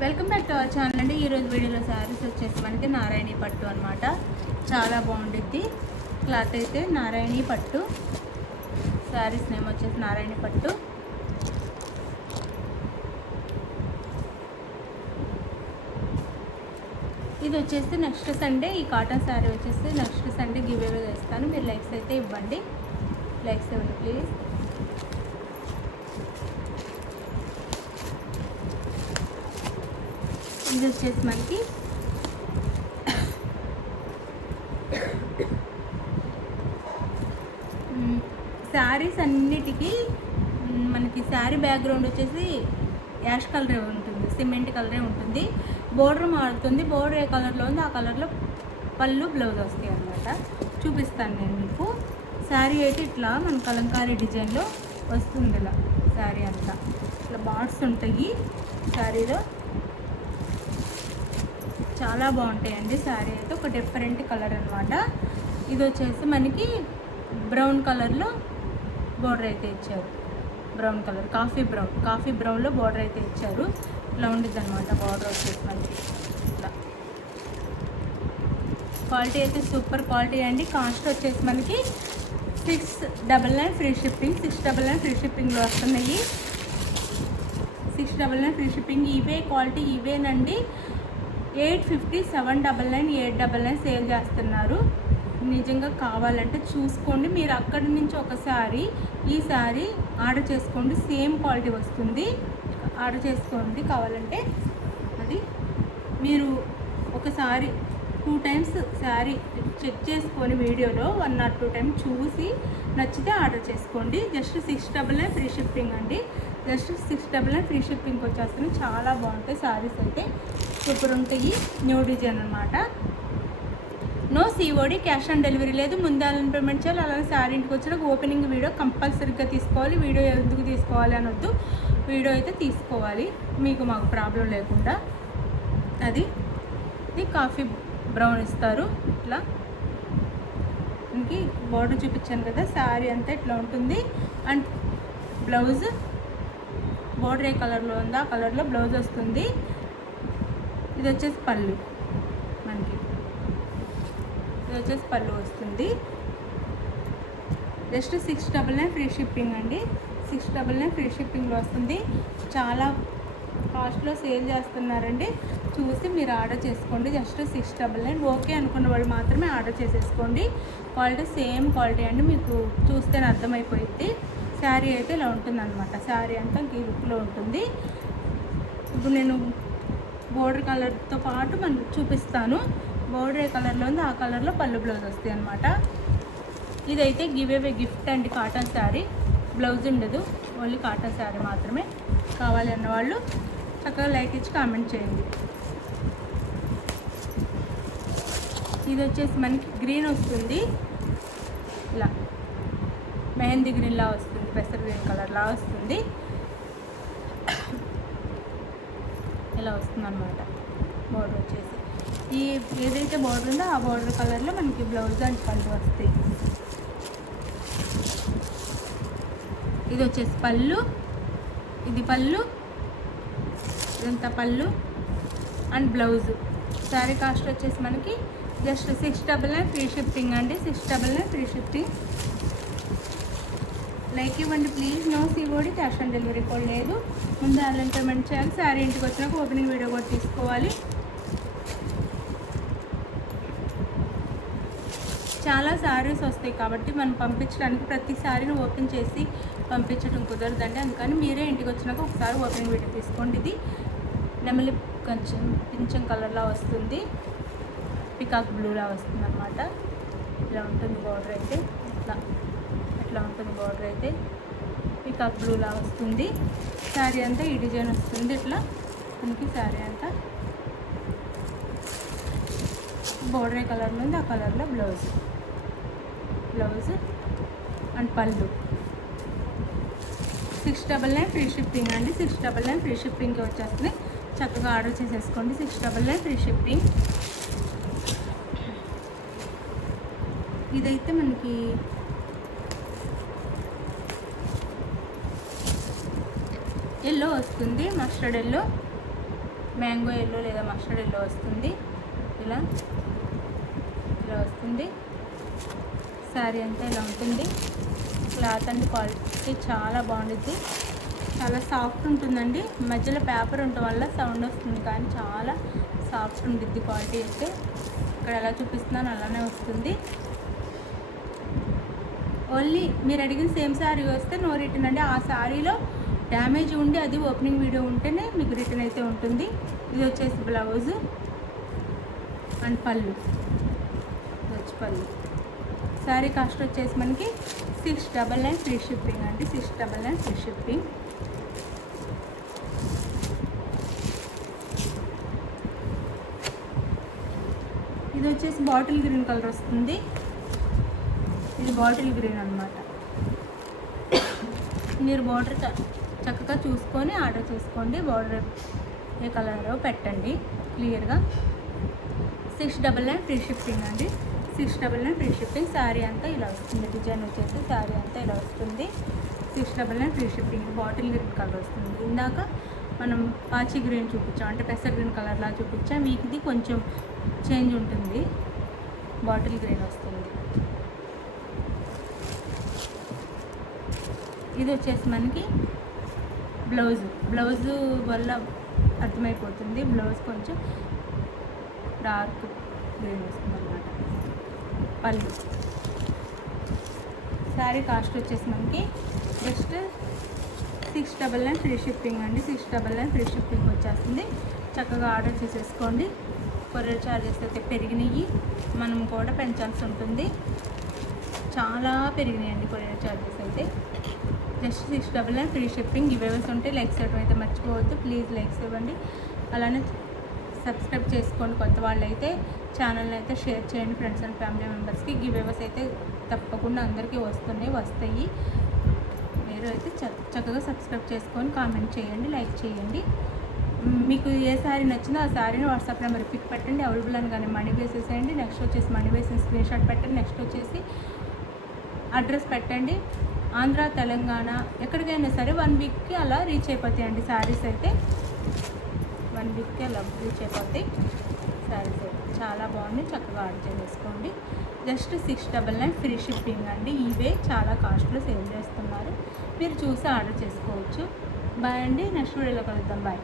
Welcome back to our channel అండి. ఈరోజు వీడియోలో శారీస్ వచ్చేసి మనకి నారాయణి పట్టు అనమాట. చాలా బాగుంటుంది క్లాత్ అయితే. నారాయణి పట్టు శారీస్ నేమ్ వచ్చేసి నారాయణి పట్టు. ఇది వచ్చేసి నెక్స్ట్ సండే ఈ కాటన్ శారీ వచ్చేసి నెక్స్ట్ సండే గివ్ అవే చేస్తాను. మీరు లైక్స్ అయితే ఇవ్వండి, లైక్స్ ఇవ్వండి ప్లీజ్. ఇది వచ్చేసి మనకి శారీస్ అన్నిటికీ మనకి శారీ బ్యాక్గ్రౌండ్ వచ్చేసి యాష్ కలరే ఉంటుంది, సిమెంట్ కలరే ఉంటుంది. బోర్డర్ మారుతుంది, బోర్డర్ ఏ కలర్లో ఉంది ఆ కలర్లో పళ్ళు బ్లౌజ్ వస్తాయి అన్నమాట. చూపిస్తాను నేను మీకు. శారీ అయితే ఇట్లా మన కలంకారీ డిజైన్లో వస్తుంది. ఇలా శారీ అంతా ఇట్లా బార్డ్స్ ఉంటాయి శారీలో. చాలా బాగుంటాయండి శారీ అయితే. ఒక డిఫరెంట్ కలర్ అనమాట. ఇది వచ్చేసి మనకి బ్రౌన్ కలర్లో బోర్డర్ అయితే ఇచ్చారు. బ్రౌన్ కలర్ కాఫీ బ్రౌన్లో బోర్డర్ అయితే ఇచ్చారు. ఇట్లా ఉండేది అనమాట బోర్డర్ వచ్చేసి మనకి. ఇట్లా క్వాలిటీ అయితే సూపర్ క్వాలిటీ అండి. కాస్ట్ వచ్చేసి మనకి 699 ఫ్రీ షిప్పింగ్. 699 ఫ్రీ షిప్పింగ్లో వస్తున్నాయి. 699 ఫ్రీ షిప్పింగ్. ఇవే క్వాలిటీ ఇవేనండి. 850, 799, 899 సేల్ చేస్తున్నారు. నిజంగా కావాలంటే చూసుకోండి. మీరు అక్కడి నుంచి ఒకసారి ఈ శారీ ఆర్డర్ చేసుకోండి, సేమ్ క్వాలిటీ వస్తుంది. ఆర్డర్ చేసుకోండి కావాలంటే. అది మీరు ఒకసారి 2 టైమ్స్ శారీ చెక్ చేసుకొని వీడియోలో 1 or 2 టైమ్స్ చూసి నచ్చితే ఆర్డర్ చేసుకోండి. జస్ట్ 699 ఫ్రీ షిప్పింగ్ అండి. జస్ట్ 699 ఫ్రీ షిప్పింగ్కి వచ్చేస్తున్నాయి. చాలా బాగుంటాయి శారీస్ అయితే, సూపర్ ఉంటాయి. న్యూ డిజైన్ అనమాట. No COD, cash on delivery లేదు. ముందే పేమెంట్ చేయాలి. అలాగే శారీ ఇంటికి వచ్చినాక ఓపెనింగ్ వీడియో కంపల్సరీగా తీసుకోవాలి. వీడియో ఎందుకు తీసుకోవాలి అనొద్దు, వీడియో అయితే తీసుకోవాలి మీకు మాకు ప్రాబ్లం లేకుండా. అది కాఫీ బ్రౌన్ ఇస్తారు. ఇట్లా ఇంకి బార్డర్ చూపించాను కదా, శారీ అంతా ఇట్లా ఉంటుంది. అండ్ బ్లౌజ్ బార్డర్ ఏ కలర్లో ఉందో ఆ కలర్లో బ్లౌజ్ వస్తుంది. ఇది వచ్చేసి పళ్ళు మనకి, ఇది వచ్చేసి పళ్ళు వస్తుంది. జస్ట్ 699 ఫ్రీ షిప్పింగ్ అండి. 699 ఫ్రీ షిప్పింగ్లో వస్తుంది. చాలా కాస్ట్లో సేల్ చేస్తున్నారండి. చూసి మీరు ఆర్డర్ చేసుకోండి. జస్ట్ 699. ఓకే అనుకున్న వాళ్ళు మాత్రమే ఆర్డర్ చేసేసుకోండి. క్వాలిటీ సేమ్ క్వాలిటీ అండి, మీకు చూస్తేనే అర్థమైపోయింది. శారీ అయితే ఇలా ఉంటుంది అనమాట. శారీ అంతా ఈ లుక్లో ఉంటుంది. ఇప్పుడు నేను బోర్డర్ కలర్తో పాటు మనకు చూపిస్తాను. బోర్డర్ ఏ కలర్లో ఉంది ఆ కలర్లో పళ్ళు బ్లౌజ్ వస్తాయి అనమాట. ఇదైతే గివ్ అవే గిఫ్ట్ అండి. కాటన్ శారీ, బ్లౌజ్ ఉండదు, ఓన్లీ కాటన్ శారీ మాత్రమే. కావాలి అన్నవాళ్ళు చక్కగా లైక్ ఇచ్చి కామెంట్ చేయండి. ఇది వచ్చేసి మనకి గ్రీన్ వస్తుంది. ఇలా మెహందీ గ్రీన్లా వస్తుంది, పెసర్ గ్రీన్ కలర్లా వస్తుంది. ఇలా వస్తుంది అనమాట బోర్డర్ వచ్చేసి. ఈ ఏదైతే బోర్డర్ ఉందో ఆ బోర్డర్ కలర్లో మనకి బ్లౌజ్ అండ్ పళ్ళు వస్తాయి. ఇది వచ్చేసి పళ్ళు, ఇది పళ్ళు, ఇదంతా పళ్ళు అండ్ బ్లౌజ్. శారీ కాస్ట్ వచ్చేసి మనకి జస్ట్ 699 ఫ్రీ షిప్పింగ్ అండి. 699 ఫ్రీ షిప్పింగ్. లైక్ ఇవ్వండి please. No COD, cash on delivery కూడా లేదు. ముందు ఆన్లైన్ పేమెంట్ చేయాలి. శారీ ఇంటికి వచ్చినాక ఓపెనింగ్ వీడియో కూడా తీసుకోవాలి. చాలా శారీస్ వస్తాయి కాబట్టి మనం పంపించడానికి ప్రతి శారీని ఓపెన్ చేసి పంపించడం కుదరదండి. అందుకని మీరే ఇంటికి వచ్చినాక ఒకసారి ఓపెనింగ్ వీడియో తీసుకోండి. ఇది నెమలి కొంచెం పింఛం కలర్లా వస్తుంది, పికాక్ బ్లూలా వస్తుంది అనమాట. ఇలా ఉంటుంది బార్డర్ అయితే. ఇట్లా ఉంటుంది బార్డర్ అయితే. పికాక్ బ్లూలా వస్తుంది. శారీ అంతా ఈ డిజైన్ వస్తుంది. ఇట్లా మనకి శారీ అంతా బార్డర్ ఏ కలర్లో ఉంది ఆ కలర్లో బ్లౌజ్ అండ్ పళ్ళు. 699 ఫ్రీ షిప్పింగ్ అండి. 699 ఫ్రీ షిప్పింగ్కి వచ్చేస్తుంది. చక్కగా ఆర్డర్ చేసేసుకోండి. 699 ఫ్రీ షిప్పింగ్. ఇదైతే మనకి ఎల్లో వస్తుంది, మస్టర్డ్ ఎల్లో. మ్యాంగో ఎల్లో లేదా మస్టర్డ్ ఎల్లో వస్తుంది. ఇలా వస్తుంది. శారీ అంతా ఇలా ఉంటుంది. క్లాత్ అండ్ క్వాలిటీ చాలా బాగుంటుంది. చాలా సాఫ్ట్ ఉంటుందండి. మధ్యలో పేపర్ ఉండటం వల్ల సౌండ్ వస్తుంది, కానీ చాలా సాఫ్ట్ ఉంటుంది క్వాలిటీ అయితే. ఇక్కడ ఎలా చూపిస్తున్నాను అలానే వస్తుంది. ఓన్లీ మీరు అడిగిన సేమ్ శారీ వస్తే నో రిటర్న్ అండి. ఆ శారీలో డ్యామేజ్ ఉండి అది ఓపెనింగ్ వీడియో ఉంటేనే మీకు రిటర్న్ అయితే ఉంటుంది. ఇది వచ్చేసి బ్లౌజ్ అండ్ పళ్ళు. ఇది వచ్చి పళ్ళు. శారీ కాస్ట్ వచ్చేసి మనకి 699 ఫ్రీ షిప్పింగ్ అండి. 699 ఫ్రీ షిప్పింగ్. ఇది వచ్చేసి బాటిల్ గ్రీన్ కలర్ వస్తుంది. ఇది బాటిల్ గ్రీన్ అన్నమాట. మీరు బార్డర్ చక్కగా చూసుకొని ఆర్డర్ చేసుకోండి. బార్డర్ ఏ కలరో పెట్టండి క్లియర్గా. 699 ఫ్రీ షిప్పింగ్ అండి. 699 ఫ్రీ షిప్పింగ్. శారీ అంతా ఇలా వస్తుంది. డిజైన్ వచ్చేసి శారీ అంతా ఇలా వస్తుంది. 699 free shipping. Bottle green colour వస్తుంది. ఇందాక మనం పాచి గ్రీన్ చూపించాం, అంటే పెసర్ గ్రీన్ కలర్లా చూపించాం. మీకు ఇది కొంచెం చేంజ్ ఉంటుంది. బాటిల్ గ్రీన్ వస్తుంది. ఇది వచ్చేసి మనకి బ్లౌజు వల్ల అర్థమైపోతుంది. బ్లౌజ్ కొంచెం డార్క్ గ్రీన్ వస్తుంది అన్నమాట. పళ్ళు. శారీ కాస్ట్ వచ్చేసి మనకి జస్ట్ 699 ఫ్రీ షిప్పింగ్ అండి. 699 ఫ్రీ షిప్పింగ్ వచ్చేస్తుంది. చక్కగా ఆర్డర్ చేసేసుకోండి. కొరియర్ ఛార్జెస్ అయితే పెరిగినాయి, మనం కూడా పెంచాల్సి ఉంటుంది. చాలా పెరిగినాయండి కొరియర్ ఛార్జెస్ అయితే. Just 699 free shipping. గివేవేస్ ఉంటే లైక్స్ ఇవ్వడం అయితే మర్చిపోవద్దు. ప్లీజ్ లైక్స్ ఇవ్వండి. అలానే సబ్స్క్రైబ్ చేసుకోండి. కొత్త వాళ్ళు అయితే ఛానల్ని అయితే షేర్ చేయండి ఫ్రెండ్స్ అండ్ ఫ్యామిలీ మెంబర్స్కి. గివేవేస్ అయితే తప్పకుండా అందరికీ వస్తాయి. మీరు అయితే చక్కగా సబ్స్క్రైబ్ చేసుకొని కామెంట్ చేయండి, లైక్ చేయండి. మీకు ఏ శారీ నచ్చిందో ఆ శారీని వాట్సాప్ నెంబర్ పిక్ పెట్టండి. అవైలబుల్ అని కానీ మనీ వేసేసేయండి. నెక్స్ట్ వచ్చేసి మనీ వేసిన స్క్రీన్ షాట్ పెట్టండి. నెక్స్ట్ వచ్చేసి అడ్రస్ పెట్టండి. ఆంధ్ర, తెలంగాణ ఎక్కడికైనా సరే 1 వీక్కి అలా రీచ్ అయిపోతాయండి శారీస్ అయితే. 1 వీక్కి అలా రీచ్ అయిపోతాయి శారీస్ అయితే. చాలా బాగుంది. చక్కగా ఆర్డర్ చేసేసుకోండి. జస్ట్ 699 ఫ్రీ షిప్పింగ్ అండి. ఇవే చాలా కాస్ట్లో సేల్ చేస్తున్నారు. మీరు చూసి ఆర్డర్ చేసుకోవచ్చు. బాయ్ అండి. నెక్స్ట్ వీడియోలో కలుద్దాం. బాయ్.